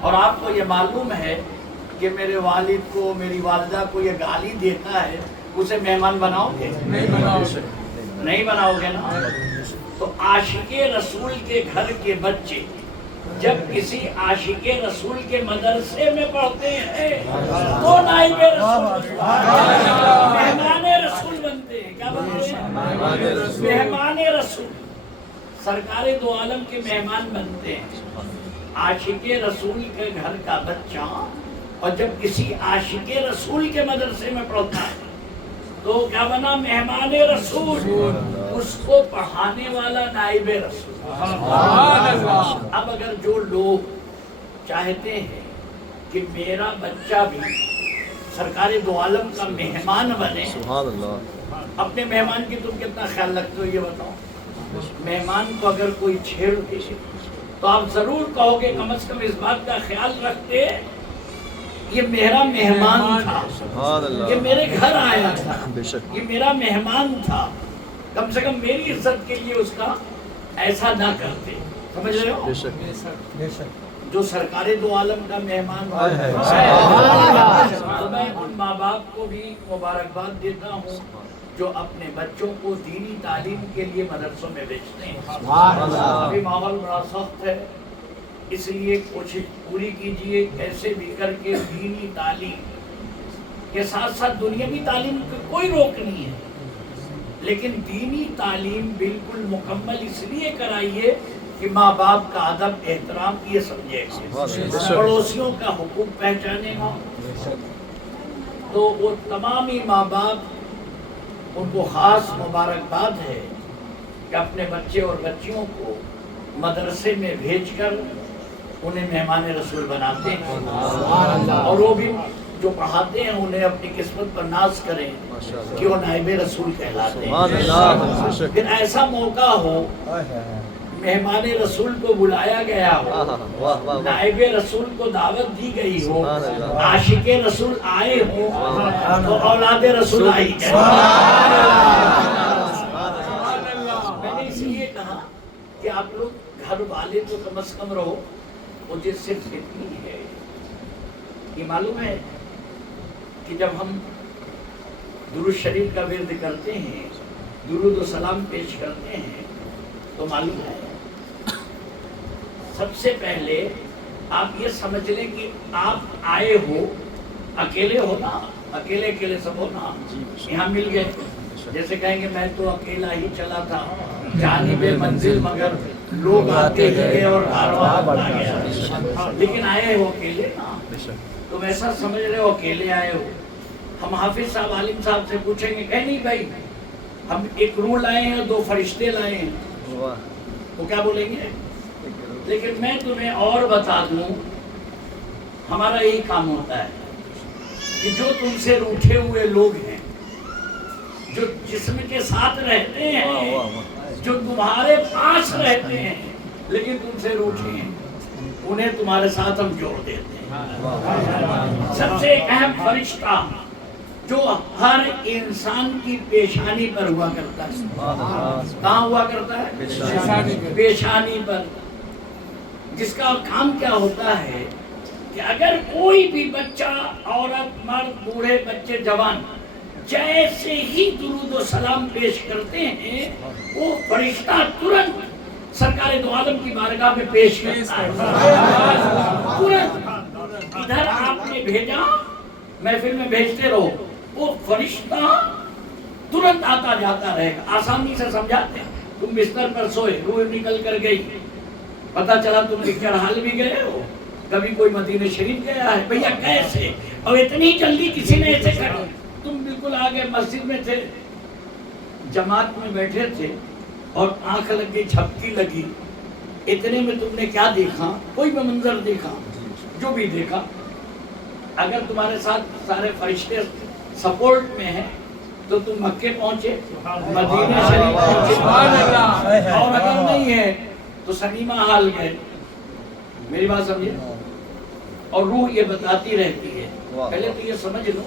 اور آپ کو یہ معلوم ہے کہ میرے والد کو میری والدہ کو یہ گالی دیتا ہے، اسے مہمان بناؤ گے؟ نہیں بناؤ گے نا۔ تو عاشق رسول کے گھر کے بچے جب کسی عاشق رسول کے مدرسے میں پڑھتے ہیں تو نائب رسول مہمان رسول بنتے ہیں۔ کیا بنتے ہیں؟ مہمان رسول، سرکار دو عالم کے مہمان بنتے ہیں۔ عاشق رسول کے گھر کا بچہ اور جب کسی عاشق رسول کے مدرسے میں پڑھتا ہے تو کیا بنا؟ مہمان رسول، اس کو پڑھانے والا نائب رسول۔ اب اگر جو لوگ چاہتے ہیں کہ میرا بچہ بھی سرکار دو عالم کا مہمان بنے، اپنے مہمان کی تم کتنا خیال رکھتے ہو یہ بتاؤ؟ مہمان کو اگر کوئی چھیڑ دے تو آپ ضرور کہو گے کم از کم اس بات کا خیال رکھتے یہ میرا مہمان تھا، یہ میرے گھر آیا تھا، یہ میرا مہمان تھا، کم سے کم میری عزت کے لیے اس کا ایسا نہ کرتے۔ سمجھ رہے ہو؟ جو سرکار دو عالم کا مہمان تو میں ان ماں باپ کو بھی مبارکباد دیتا ہوں جو اپنے بچوں کو دینی تعلیم کے لیے مدرسوں میں بھیجتے ہیں۔ ابھی ماحول بڑا سخت ہے، اس لیے کوشش پوری کیجئے کیسے بھی کر کے دینی تعلیم کے ساتھ ساتھ دنیاوی تعلیم کی کوئی روک نہیں ہے، لیکن دینی تعلیم بالکل مکمل اس لیے کرائیے کہ ماں باپ کا ادب احترام یہ سمجھے گا، پڑوسیوں کا حقوق پہچانے گا۔ تو وہ تمامی ماں باپ ان کو خاص مبارکباد ہے کہ اپنے بچے اور بچیوں کو مدرسے میں بھیج کر انہیں مہمان رسول بناتے ہیں، اور وہ بھی جو پڑھاتے ہیں انہیں اپنی قسمت پر ناز کریں کہ وہ نائب رسول کہلاتے ہیں۔ پھر ایسا موقع ہو مہمان رسول کو بلایا گیا ہو، نائب رسول کو دعوت دی گئی ہو، عاشق رسول آئے ہو تو اولاد رسول آئی ہے۔ میں نے اس لیے کہا کہ آپ لوگ گھر والے تو کم از کم رہو، مجھے صرف اتنی ہے یہ معلوم ہے کہ جب ہم درود شریف کا ورد کرتے ہیں، درود و سلام پیش کرتے ہیں تو معلوم ہے سب سے پہلے آپ یہ سمجھ لیں کہ آپ آئے ہو، اکیلے ہو نا، اکیلے سب ہو نا، یہاں مل گئے، جیسے کہیں گے میں تو اکیلا ہی چلا تھا جانب منزل مگر لوگ آتے گئے اور کارواں آ گیا، لیکن آئے ہو اکیلے نا، تم ایسا سمجھ رہے ہو اکیلے آئے ہو۔ ہم حافظ صاحب عالم صاحب سے پوچھیں گے کہ نہیں بھائی ہم ایک روح لائے ہیں، 2 فرشتے لائے ہیں، وہ کیا بولیں گے؟ لیکن میں تمہیں اور بتا دوں، ہمارا یہی کام ہوتا ہے کہ جو تم سے روٹھے ہوئے لوگ ہیں، جو جسم کے ساتھ رہتے ہیں، جو تمہارے پاس رہتے ہیں لیکن تم سے روٹھے ہیں، انہیں تمہارے ساتھ ہم جوڑ دیتے ہیں۔ سب سے اہم فرشتہ جو ہر انسان کی پیشانی پر ہوا کرتا ہے، کہاں ہوا کرتا ہے؟ پیشانی پر، جس کا کام کیا ہوتا ہے کہ اگر کوئی بھی بچہ، عورت، مرد، بوڑھے، بچے، جوان جیسے ہی درود و سلام پیش کرتے ہیں وہ فرشتہ ترنت سرکار دو عالم کی بارگاہ میں پیش کرتا ہے، ترنت ادھر آپ نے بھیجا، محفل میں بھیجتے رہو، وہ فرشتہ ترنت آتا جاتا رہے گا۔ آسانی سے سمجھاتے ہیں، تم بستر پر سوئے، روح نکل کر گئی، پتہ چلا تم لکھر حال بھی گئے ہو، کبھی کوئی مدینہ شریف گیا ہے، بھیا کیسے؟ اور اتنی جلدی کسی نے ایسے کہا، تم بالکل آگے مسجد میں تھے، جماعت میں بیٹھے تھے اور آنکھ لگ گئی، جھپکی لگی، اتنے میں تم نے کیا دیکھا؟ کوئی بھی منظر دیکھا، جو بھی دیکھا، اگر تمہارے ساتھ سارے فرشتے سپورٹ میں ہیں تو تم مکے پہنچے، مدینہ شریف پہنچے، اور اگر نہیں ہے تو سنیمہ حال گئے۔ میری بات سمجھے؟ اور روح یہ بتاتی رہتی ہے، پہلے تو یہ سمجھ لو،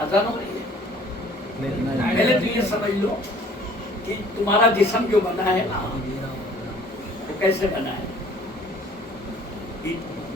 اذان ہو رہی ہے، پہلے تو یہ سمجھ لو کہ تمہارا جسم جو بنا ہے نا وہ کیسے بنا ہے،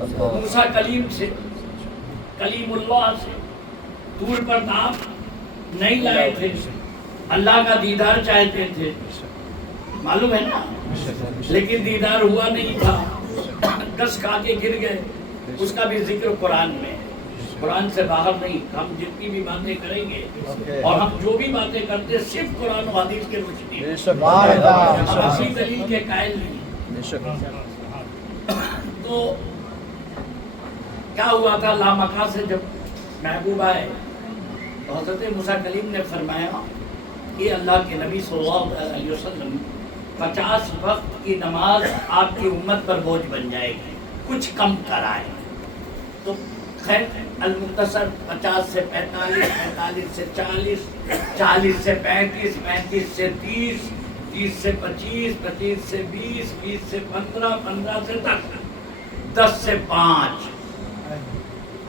موسیٰ کلیم سے، کلیم اللہ سے دور پر نام نہیں لائے تھے، اللہ کا دیدار چاہتے تھے، معلوم ہے نا، لیکن دیدار ہوا نہیں تھا، کس کھا کے گر گئے۔ اس کا بھی ذکر قرآن میں ہے، قرآن سے باہر نہیں۔ ہم جتنی بھی باتیں کریں گے اور ہم جو بھی باتیں کرتے ہیں صرف قرآن و حدیث کے روشنی میں، ہم اسی دلیل کے قائل نہیں۔ تو کیا ہوا تھا، لامکہ سے جب محبوب آئے تو حضرت موسیٰ کلیم نے فرمایا کہ اللہ کے نبی صلی اللہ علیہ وسلم 50 وقت کی نماز آپ کی امت پر بوجھ بن جائے گی، کچھ کم کرائے۔ تو خیر المختصر 50 سے 45، 45 سے 40، 40 سے 35، 35 سے 30، 30 سے 25، 25 سے 20، 20 سے 15، 15 سے 10، 10 سے 5۔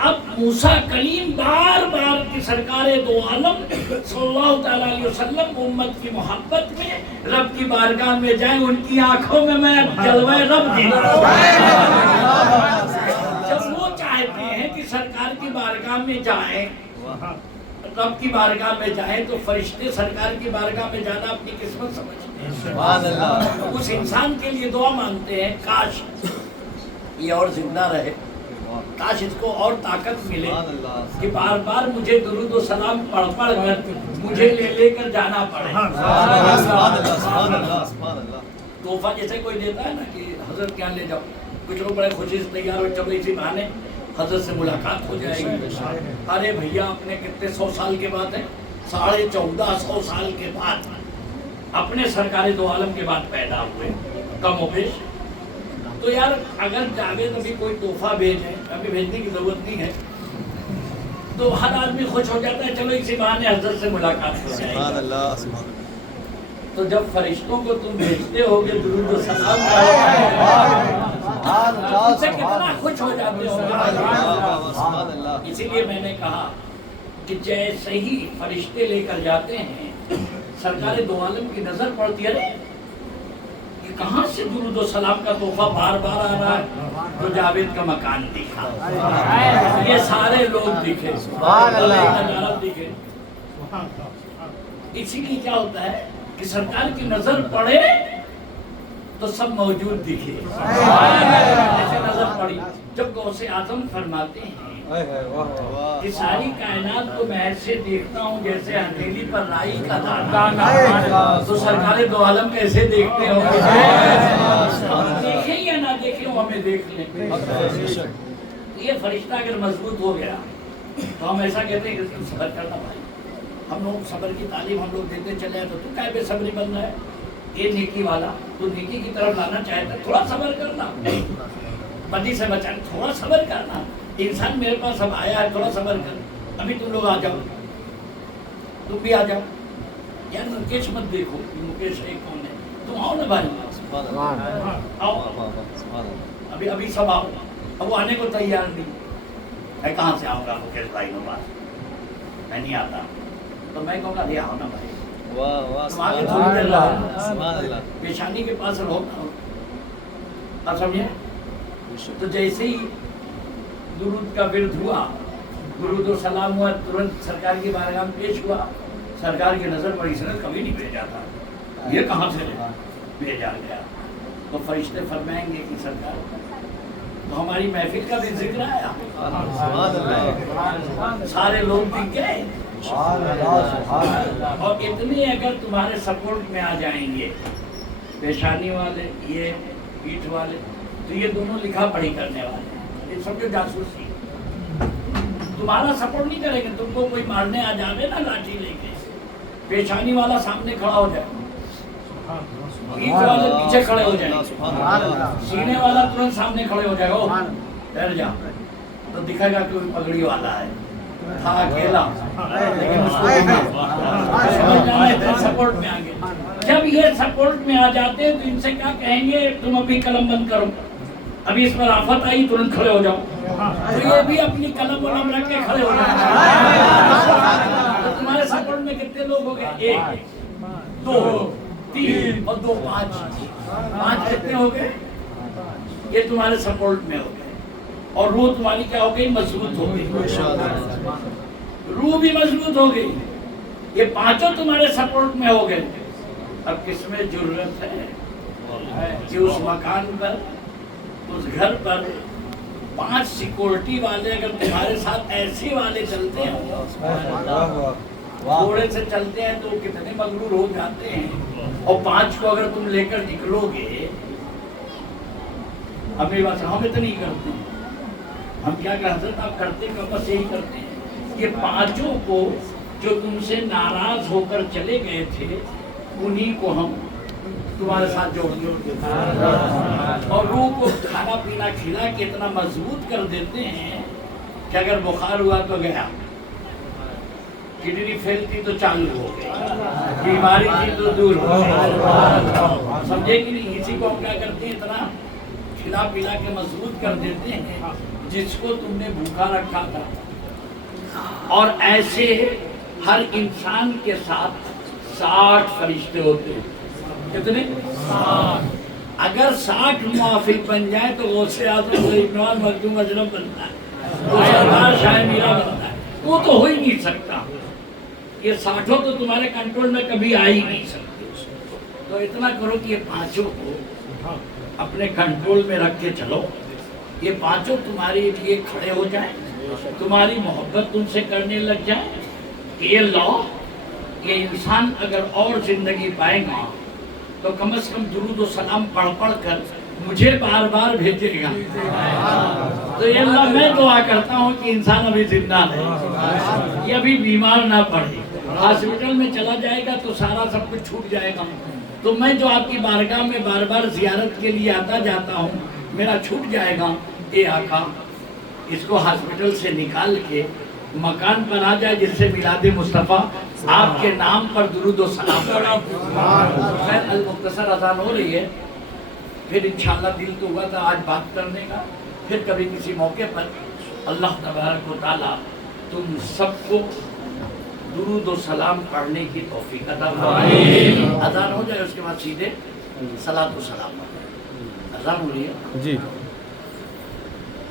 اب موسیٰ کلیم بار بار کی سرکار دو عالم صلی اللہ تعالیٰ علیہ وسلم امت کی محبت میں رب کی بارگاہ میں جائیں، ان کی آنکھوں میں جلوہ رب دیکھوں۔ جب وہ چاہتے ہیں کہ سرکار کی بارگاہ میں جائیں، رب کی بارگاہ میں جائیں، تو فرشتے سرکار کی بارگاہ میں جانا اپنی قسمت سمجھتے ہیں۔ اس انسان کے لیے دعا مانگتے ہیں، کاش یہ اور زندہ رہے، کاش اس کو اور طاقت ملے کہ بار بار مجھے درود و سلام پڑھ پڑھ کر مجھے لے کر جانا پڑے۔ تحفہ جیسے کوئی دیتا ہے نا کہ حضرت کیا لے جاؤ، کچھ لوگ بڑے خوشی سے تیار ہو، چلو اسی بہانے حضرت سے ملاقات ہو جائے گی۔ ارے بھیا اپنے کتنے 100 سال کے بعد ہے، 1450 سال کے بعد اپنے سرکار دو عالم کے بعد پیدا ہوئے، کم و بیش۔ تو یار اگر جاوید ابھی کوئی تحفہ بھیجیں، ابھی بھیجنے کی ضرورت نہیں ہے، تو ہر آدمی خوش ہو جاتا ہے، چلو اسی بہانے حضرت سے ملاقات ہو جائے گی۔ تو جب فرشتوں کو تم بھیجتے ہو گے درود و سلام ان سے کتنا خوش ہو جاتے ہو۔ اسی لیے میں نے کہا کہ جیسے ہی فرشتے لے کر جاتے ہیں، سرکار دو عالم کی نظر پڑتی ہے، کہاں سے درود و سلام کا تحفہ بار بار آ رہا ہے؟ تو جاوید کا مکان دکھا، یہ سارے لوگ دکھے، نظارت دکھے۔ اسی لیے کیا ہوتا ہے کہ سرکار کی نظر پڑے تو سب موجود دکھے، ایسے نظر پڑی۔ جب غوث اعظم فرماتے ہیں کہ ساری کائنات کو میں ایسے دیکھتا ہوں جیسے ہتھیلی پر رائی کا دانہ، تو سرکار دو عالم کیسے دیکھتے ہوں گے؟ دیکھیں یا نہ دیکھیں وہ ہمیں دیکھ لیں۔ یہ فرشتہ اگر مضبوط ہو گیا تو ہم ایسا کہتے ہیں کہ تم صبر کرنا بھائی، ہم لوگ صبر کی تعلیم ہم لوگ دیتے چلے ہیں، تو تم کیا بے صبری بننا ہے؟ یہ نیکی والا تو نیکی کی طرف لانا چاہتا ہے، تھوڑا صبر کرنا، بدی سے بچانا، تھوڑا صبر کرنا۔ انسان میرے پاس اب آیا ہے، تھوڑا صبر کر، ابھی تم لوگ آ جاؤ، تم بھی آ جاؤ۔ یار مکیش مت دیکھو، مکیش ایک کون ہے، تم آؤ نا بھائی، آؤ، ابھی سب آؤ۔ اب وہ آنے کو تیار نہیں، میں کہاں سے آؤں گا مکیش بھائی کے پاس، میں نہیں آتا۔ تو میں کہوں گا یہ آؤ نا بھائی، تم آگے تھوڑی دیر رہو، پیشانی کے پاس رہو نا، آپ سمجھے؟ تو جیسے ہی درود کا ورد ہوا، درود و سلام ہوا، ترنت سرکار کی بارگاہ میں پیش ہوا، سرکار کی نظر پڑی، سنت کبھی نہیں بھیجا تھا، یہ کہاں سے بھیجا گیا؟ تو فرشتے فرمائیں گے کہ سرکار، تو ہماری محفل کا بھی ذکر آیا، سارے لوگ دکھ گئے، اور اتنے اگر تمہارے سپورٹ میں آ جائیں گے، پیشانی والے، یہ پیٹھ والے، تو یہ دونوں لکھا پڑھی کرنے والے، یہ سب کے جاسوس ہی تمہارا سپورٹ نہیں کریں گے۔ تم کو کوئی مارنے آ جاوے نا لاٹھی لے کے، پیشانی والا سامنے کھڑا ہو جائے، پیٹھ والے پیچھے کھڑے ہو جائیں، سینے والا ترنت سامنے کھڑے ہو جائے گا، ڈر جا، تو دکھے گا کہ پگڑی والا ہے، تھا اکیلا لیکن اس کو سمجھ جانا ہے سپورٹ میں آ گئے۔ جب یہ سپورٹ میں آ جاتے ہیں تو ان سے کیا کہیں گے، تم ابھی قلم بند کرو، ابھی اس پر آفت آئی، ترنت کھڑے ہو جاؤ۔ تو یہ بھی اپنی قلم ولم رکھ کے کھڑے ہو جائیں۔ تو تمہارے سپورٹ میں کتنے لوگ ہو گئے؟ 1 2 3 اور 2 5 کتنے ہو گئے؟ یہ تمہارے سپورٹ میں ہو گئے۔ اور روح تمہاری کیا ہو گئی؟ مضبوط ہو گئی، روح بھی مضبوط ہو گئی، یہ پانچوں تمہارے سپورٹ میں ہو گئے۔ اب کس میں ضرورت ہے کہ اس مکان پر، اس گھر پر 5 سیکورٹی والے اگر تمہارے ساتھ ایسے والے چلتے ہیں، تھوڑے سے چلتے ہیں تو کتنے مغرور ہو جاتے ہیں، اور 5 کو اگر تم لے کر نکلو گے، اپنی بات ہم اتنا نہیں کرتے ہیں، ہم کیا کہ حضرت آپ کرتے ہیں، بس یہی کرتے ہیں، یہ 5 کو جو تم سے ناراض ہو کر چلے گئے تھے، انہی کو ہم تمہارے ساتھ جوڑ دیتے ہیں، اور روح کو کھانا پینا کھلا کے اتنا مضبوط کر دیتے ہیں کہ اگر بخار ہوا تو گیا، کڈنی فیل تھی تو چالو ہو گئی، بیماری تھی تو دور ہو گئی، سمجھے کہ نہیں؟ اسی کو ہم کیا کرتے ہیں، اتنا کھلا پلا کے مضبوط کر دیتے ہیں جس کو تم نے بھوکا رکھا تھا۔ اور ایسے ہر انسان کے ساتھ 60 فرشتے ہوتے ہیں، کتنے؟ 60۔ اگر 60 موافق بن جائے تو غوث اعظم سید نواز مخدوم اشرف بنتا ہے، وہ سردار شاہ میرا بنتا ہے، وہ تو ہو ہی نہیں سکتا، یہ 60 تو تمہارے کنٹرول میں کبھی آ ہی نہیں سکتے۔ تو اتنا کرو کہ یہ 5 کو اپنے کنٹرول میں رکھ کے چلو، یہ 5 تمہارے لیے کھڑے ہو جائیں، تمہاری محبت تم سے کرنے لگ جائیں کہ یہ لا، یہ انسان اگر اور زندگی پائے گا تو کم از کم درود و سلام پڑھ پڑھ کر مجھے بار بار بھیجے گا۔ تو یہ اللہ میں دعا کرتا ہوں کہ انسان ابھی زندہ رہے، یہ ابھی بیمار نہ پڑے، ہاسپٹل میں چلا جائے گا تو سارا سب کچھ چھوٹ جائے گا، تو میں جو آپ کی بارگاہ میں بار بار زیارت کے لیے آتا جاتا ہوں میرا چھوٹ جائے گا، اے آقا اس کو ہاسپٹل سے نکال کے مکان پر آ جائے جس سے میلاد مصطفیٰ آپ کے نام پر درود و سلام پڑھیں۔ خیر المختصر اذان ہو رہی ہے، پھر انشاءاللہ دل تو ہوا تھا آج بات کرنے کا، پھر کبھی کسی موقع پر اللہ تبارک و تعالیٰ تم سب کو درود و سلام پڑھنے کی توفیق عطا فرمائے۔ اذان ہو جائے اس کے بعد سیدھے صلاۃ و سلام، اذان ہو رہی ہے جی۔